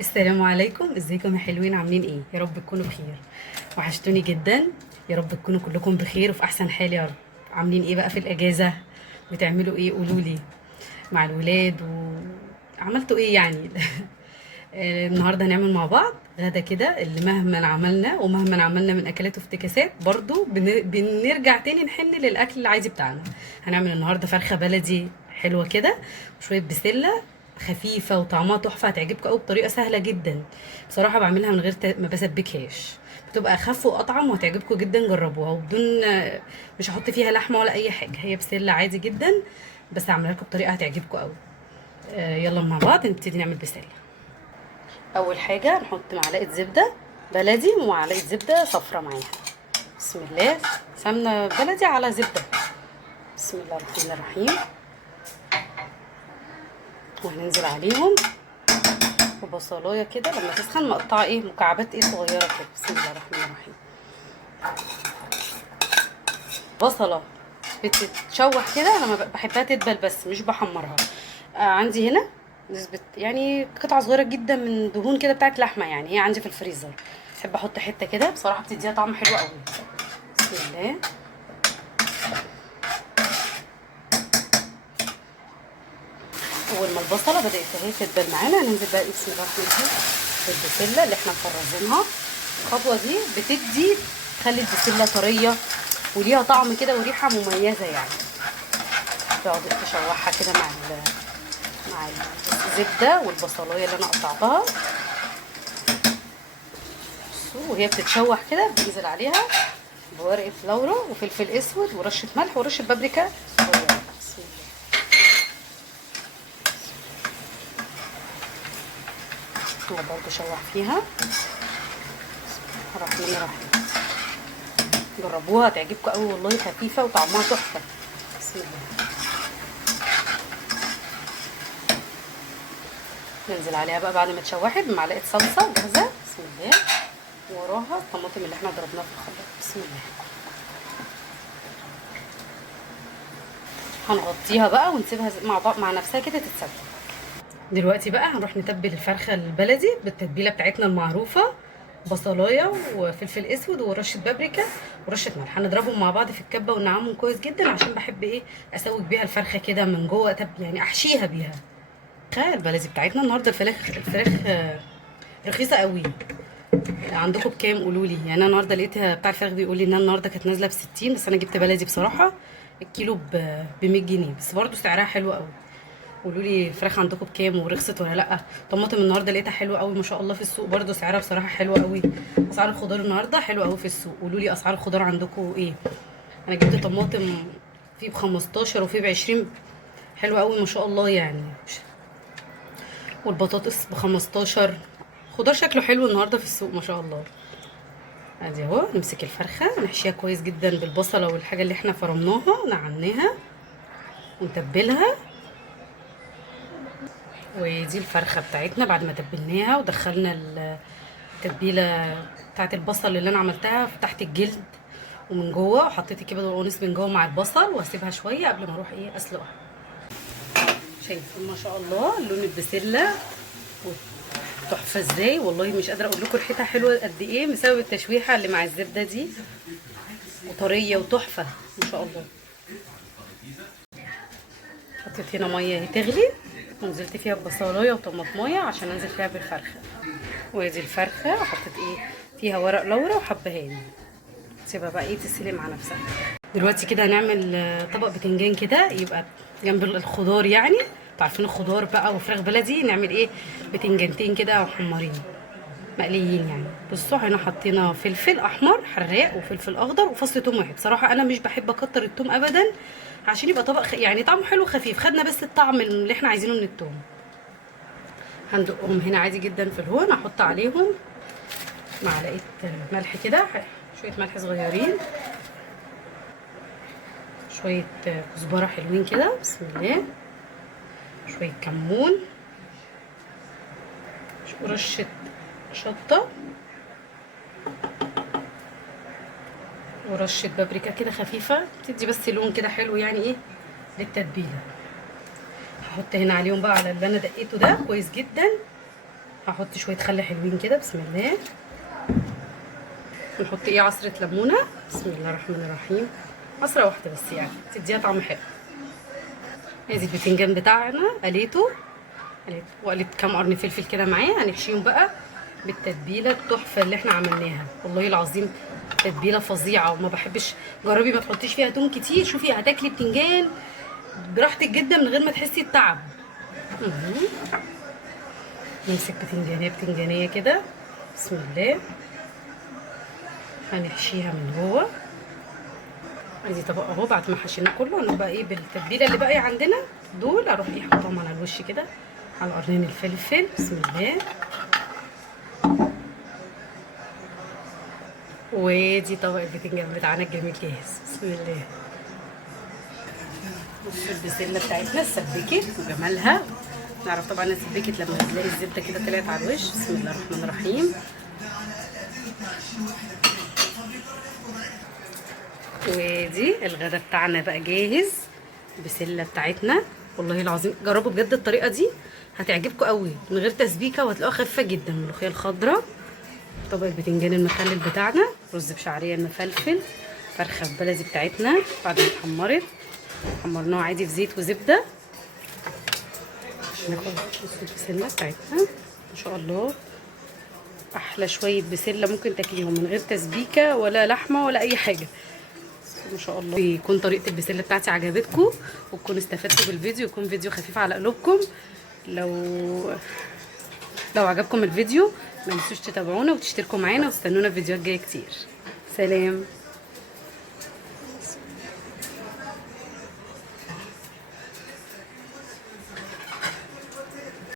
السلام عليكم، ازيكم يا حلوين؟ عاملين ايه؟ يا رب تكونوا بخير. وحشتوني جدا. يا رب تكونوا كلكم بخير وفي احسن حال يا رب. عاملين ايه بقى في الاجازه؟ بتعملوا ايه؟ قولوا لي. مع الولاد عملتوا ايه يعني؟ النهارده هنعمل مع بعض غدا كده اللي مهما عملنا ومهما عملنا من اكلات وافتكاسات برضو بنرجع تاني نحن للاكل العادي بتاعنا. هنعمل النهارده فرخه بلدي حلوه كده وشويه بسله خفيفه وطعمها تحفه، هتعجبكم قوي بطريقه سهله جدا. بصراحه بعملها من غير ما بسبكهاش، بتبقى اخف واطعم وهتعجبكم جدا. جربوها وبدون مش هحط فيها لحمه ولا اي حاجه، هي بسله عادي جدا، بس هعملها لكم بطريقه هتعجبكم قوي. يلا مع بعض نبتدي نعمل بسله. اول حاجه نحط معلقه زبده بلدي ومعلقه زبده صفرا معاها. بسم الله. سمنه بلدي على زبده. بسم الله الرحمن الرحيم. وهننزل عليهم وبصلايه كده لما تسخن مقطعه مكعبات صغيره كده. بسم الله الرحمن الرحيم. بصله بتتشوح كده، انا بحبها تدبل بس مش بحمرها. عندي هنا نسبة يعني قطعة صغيرة جدا من دهون كده بتاعت لحمة، يعني هي عندي في الفريزر. بحب احط حتة كده، بصراحة بتديها طعم حلو قوي. بسم الله. اول ما البصلة بدأت اهي تدبل معانا هننزل بقى بسم الله الرحمن الرحيم بالبسلة اللي احنا مفرزينها. الخطوة دي تخلي البسلة طرية وليها طعم كده وريحة مميزة يعني. تقعد تشوحها كده مع الزبدة والبصلاية اللي انا قطعتها. وهي بتتشوح كده بننزل عليها بورقة لورا وفلفل اسود ورشة ملح ورشة بابريكا صغيرة. بسم الله. برضه شوح فيها. بسم الله الرحمن الرحيم. جربوها تعجبكم قوي والله، خفيفة وطعمها تحفة. بسم الله. ننزل عليها بقى بعد ما اتشوحت بمعلقة صلصة جاهزة. بسم الله. وراها الطماطم اللي احنا ضربناها في الخلاط. بسم الله. هنغطيها بقى ونسيبها مع بعض مع نفسها كده تتسبك. دلوقتي بقى هنروح نتبل الفرخه البلدي بالتتبيله بتاعتنا المعروفه، بصلايه وفلفل اسود ورشه بابريكا ورشه ملح. هنضربهم مع بعض في الكبه ونعمهم كويس جدا عشان بحب اسوي بيها الفرخه كده من جوه، يعني احشيها بيها. البلدي بتاعتنا النهارده الفراخ رخيصه قوي. عندكم بكام؟ قولوا لي. يعني انا النهارده لقيتها بتاع الفراخ بيقول لي انها النهارده كانت نازله ب 60، بس انا جبت بلدي بصراحه. الكيلو ب 100 جنيه، بس برضه سعرها حلو قوي. قولوا لي الفراخ عندكم بكام ورخصت ولا لا؟ طماطم النهارده لقيتها حلوه قوي ما شاء الله في السوق، برضه سعرها بصراحه حلوه قوي. اسعار الخضار النهارده حلوه قوي في السوق. قولوا لي اسعار الخضار عندكم ايه؟ انا جبت طماطم في ب 15 وفي ب 20، حلوه قوي ما شاء الله يعني. والبطاطس ب 15. خضار شكله حلو النهارده في السوق ما شاء الله. ادي اهو نمسك الفرخه نحشيها كويس جدا بالبصله والحاجه اللي احنا فرمناها نعناها ونتبلها. ودي الفرخه بتاعتنا بعد ما تبلناها ودخلنا التتبيله بتاعت البصل اللي انا عملتها في تحت الجلد ومن جوه، وحطيت الكبد والقوانص من جوه مع البصل وهسيبها شويه قبل ما اروح اسلقها. شايفين ما شاء الله لون البسله تحفه ازاي، والله مش قادره اقول لكم ريحتها حلوه قد ايه بسبب التشويحه اللي مع الزبده دي، وطريه وتحفه ما شاء الله. حطيت هنا ميه تغلي ونزلت فيها ببصلايه وطماطمايه عشان انزل فيها بالفرخه. وادي الفرخه حطيت فيها ورق لورا وحبهان. سيبها بقى تستوي مع نفسها. دلوقتي كده هنعمل طبق بتنجان كده يبقى جنب الخضار، يعني عارفين الخضار بقى وفراخ بلدي نعمل بتنجانتين كده محمرين مقليين يعني. بصوا هنا حطينا فلفل احمر حراق وفلفل اخضر وفصل توم واحد. صراحه انا مش بحب اكتر التوم ابدا عشان يبقى طبق يعني طعمه حلو خفيف، خدنا بس الطعم اللي احنا عايزينه من التوم. هندقهم هنا عادي جدا في الهون. احط عليهم معلقه ملح كده، شويه ملح صغيرين، شويه كزبره حلوين كده. بسم الله. شويه كمون، ورشه شطه، ورشه بابريكا كده خفيفه تدي بس لون كده حلو يعني للتتبيله. هحط هنا عليهم بقى على اللي انا دقيته ده كويس جدا هحط شويه خل حلوين كده، بسم الله. نحط ايه؟ عصره ليمونه، بسم الله الرحمن الرحيم. عصره واحده بس يعني تديها طعم حلو. ادي البتنجان بتاعنا قليته وقليت كام قرن فلفل كده معاه. هنحشيهم بقى بالتتبيله التحفه اللي احنا عملناها، والله العظيم تتبيله فظيعه. وما بحبش، جربي ما تحطيش فيها توم كتير. شوفي هتاكلي بتنجان براحتك جدا من غير ما تحسي التعب. نمسك بتنجانيه كده، بسم الله. هنحشيها من جوه. ادي طبق اهو. بعد ما حشيناه كله هنبقى ايه بالتتبيله اللي باقيه عندنا دول، اروح ايه احطهم على الوش كده على قرنين الفلفل، بسم الله. ودي طبق البتنجان بتاعنا الجميل جاهز، بسم الله. بصوا البسله بتاعتنا اتسبكت وجمالها. نعرف طبعا اتسبكت لما تلاقي الزبده كده طلعت على الوش، بسم الله الرحمن الرحيم. ودي الغدا بتاعنا بقى جاهز. البسله بتاعتنا والله العظيم جربوا بجد الطريقه دي هتعجبكم قوي، من غير تسبيكه، وهتلاقوها خفيفه جدا. الملوخيه الخضراء، طبق البتنجان المخلل بتاعنا، رز بشعريه المفلفل، فرخه البلدي بتاعتنا بعد ما اتحمرت، حمرناها عادي في زيت وزبده. ناخد البسله بتاعتنا ما شاء الله، احلى شويه بسله ممكن تاكليهم من غير تسبيكه ولا لحمه ولا اي حاجه، ما شاء الله. يكون طريقه البسله بتاعتي عجبتكم وتكونوا استفدتوا بالفيديو، يكون فيديو خفيف على قلوبكم. لو عجبكم الفيديو ما تنسوش تتابعونا وتشتركوا معانا، وتستنونا في فيديوهات جايه كتير. سلام.